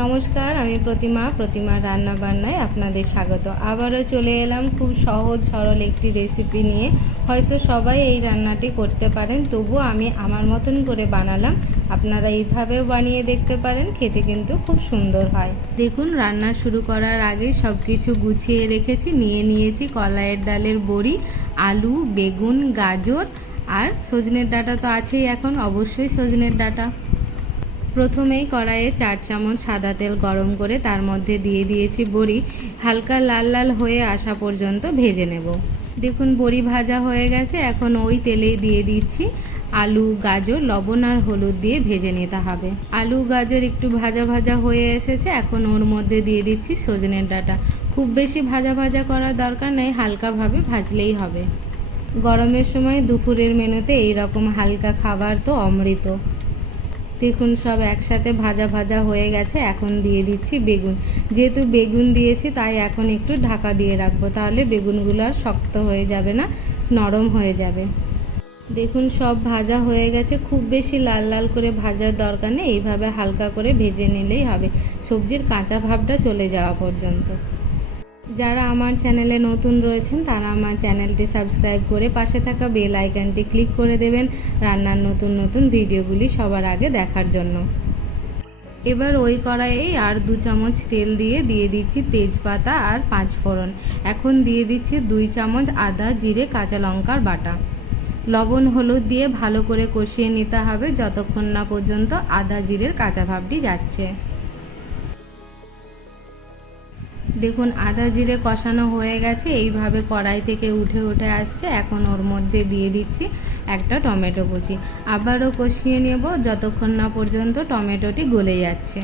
নমস্কার, আমি প্রতিমা রান্না বান্নায় আপনাদের স্বাগত। আবারও চলে এলাম খুব সহজ সরল একটি রেসিপি নিয়ে। হয়তো সবাই এই রান্নাটি করতে পারেন, তবু আমি আমার মতন করে বানালাম। আপনারা এইভাবেও বানিয়ে দেখতে পারেন, খেতে কিন্তু খুব সুন্দর হয়। দেখুন, রান্না শুরু করার আগে সব কিছু গুছিয়ে রেখেছি। নিয়েছি কলাইয়ের ডালের বড়ি, আলু, বেগুন, গাজর আর সজনের ডাঁটা তো আছেই, এখন অবশ্যই সজনের ডাঁটা। প্রথমেই কড়াইয়ে 4 চামচ সাদা তেল গরম করে তার মধ্যে দিয়ে দিয়েছি বড়ি। হালকা লাল লাল হয়ে আসা পর্যন্ত ভেজে নেব। দেখুন, বড়ি ভাজা হয়ে গেছে। এখন ওই তেলেই দিয়ে দিচ্ছি আলু, গাজর, লবণ আর হলুদ দিয়ে ভেজে নিতে হবে। আলু গাজর একটু ভাজা ভাজা হয়ে এসেছে। এখন ওর মধ্যে দিয়ে দিচ্ছি সজনের ডাঁটা। খুব বেশি ভাজা ভাজা করার দরকার নেই, হালকাভাবে ভাজলেই হবে। গরমের সময় দুপুরের মেনুতে এই রকম হালকা খাবার তো অমৃত। দেখুন, সব একসাথে ভাজা ভাজা হয়ে গেছে। এখন দিয়ে দিচ্ছি বেগুন। যেহেতু বেগুন দিয়েছি তাই এখন একটু ঢাকা দিয়ে রাখবো, তাহলে বেগুনগুলো আর শক্ত হয়ে যাবে না, নরম হয়ে যাবে। দেখুন, সব ভাজা হয়ে গেছে। খুব বেশি লাল লাল করে ভাজার দরকার নেই, এইভাবে হালকা করে ভেজে নিলেই হবে, সবজির কাঁচা ভাবটা চলে যাওয়া পর্যন্ত। যারা আমার চ্যানেলে নতুন রয়েছেন তারা আমার চ্যানেলটি সাবস্ক্রাইব করে পাশে থাকা বেল আইকনটি ক্লিক করে দেবেন রান্নার নতুন নতুন ভিডিওগুলি সবার আগে দেখার জন্য। এবার ওই কড়াইয়ে আর 2 চামচ তেল দিয়ে দিচ্ছি তেজপাতা আর 5 ফোড়ন। এখন দিয়ে দিচ্ছি 2 চামচ আদা, জিরে, কাঁচা লঙ্কার বাটা। লবণ হলুদ দিয়ে ভালো করে কষিয়ে নিতে হবে যতক্ষণ না পর্যন্ত আদা জিরের কাঁচা ভাবটি যাচ্ছে। দেখুন, আদা জিরে কষানো হয়ে গেছে, এইভাবে কড়াই থেকে উঠে আসছে। এখন ওর মধ্যে দিয়ে দিচ্ছি একটা টমেটো কুচি। আবারও কষিয়ে নেব যতক্ষণ না পর্যন্ত টমেটোটি গলে যাচ্ছে।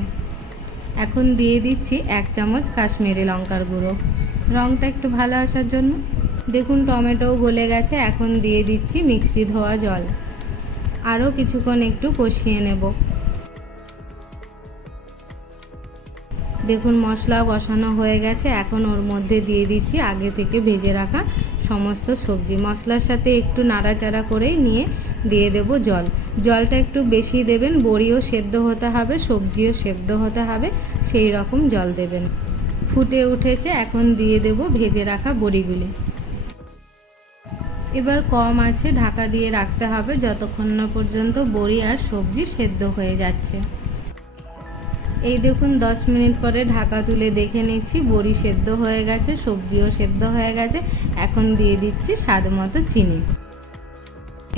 এখন দিয়ে দিচ্ছি 1 চামচ কাশ্মীরি লঙ্কার গুঁড়ো, রঙটা একটু ভালো আসার জন্য। দেখুন, টমেটোও গলে গেছে। এখন দিয়ে দিচ্ছি মিক্সি ধোয়া জল। আরও কিছুক্ষণ একটু কষিয়ে নেব। দেখুন, মশলা কষানো হয়ে গেছে। এখন ওর মধ্যে দিয়ে দিচ্ছি আগে থেকে ভেজে রাখা সমস্ত সবজি। মশলার সাথে একটু নাড়াচাড়া করেই নিয়ে দিয়ে দেব জল। জলটা একটু বেশি দেবেন, বড়িও সেদ্ধ হতে হবে, সবজিও সেদ্ধ হতে হবে, সেই রকম জল দেবেন। ফুটে উঠেছে, এখন দিয়ে দেব ভেজে রাখা বড়িগুলি। এবার কম আছে ঢাকা দিয়ে রাখতে হবে যতক্ষণ না পর্যন্ত বড়ি আর সবজি সেদ্ধ হয়ে যাচ্ছে। এই দেখুন, 10 মিনিট পরে ঢাকা তুলে দেখে নিচ্ছি বড়ি সেদ্ধ হয়ে গেছে, সবজিও সেদ্ধ হয়ে গেছে। এখন দিয়ে দিচ্ছি স্বাদ মতো চিনি।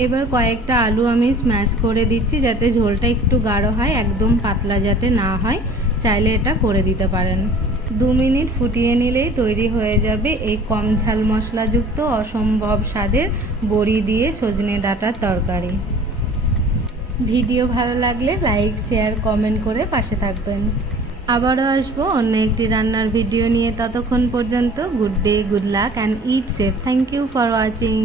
এবার কয়েকটা আলু আমি স্ম্যাশ করে দিচ্ছি যাতে ঝোলটা একটু গাঢ় হয়, একদম পাতলা যাতে না হয়। চাইলে এটা করে দিতে পারেন। 2 মিনিট ফুটিয়ে নিলেই তৈরি হয়ে যাবে এই কম ঝাল মশলাযুক্ত অসম্ভব স্বাদের বড়ি দিয়ে সজনে ডাঁটার তরকারি। ভিডিও ভালো লাগলে লাইক, শেয়ার, কমেন্ট করে পাশে থাকবেন। আবারও আসবো অন্য একটি রান্নার ভিডিও নিয়ে। ততক্ষণ পর্যন্ত good day, good luck and eat safe. Thank you for watching.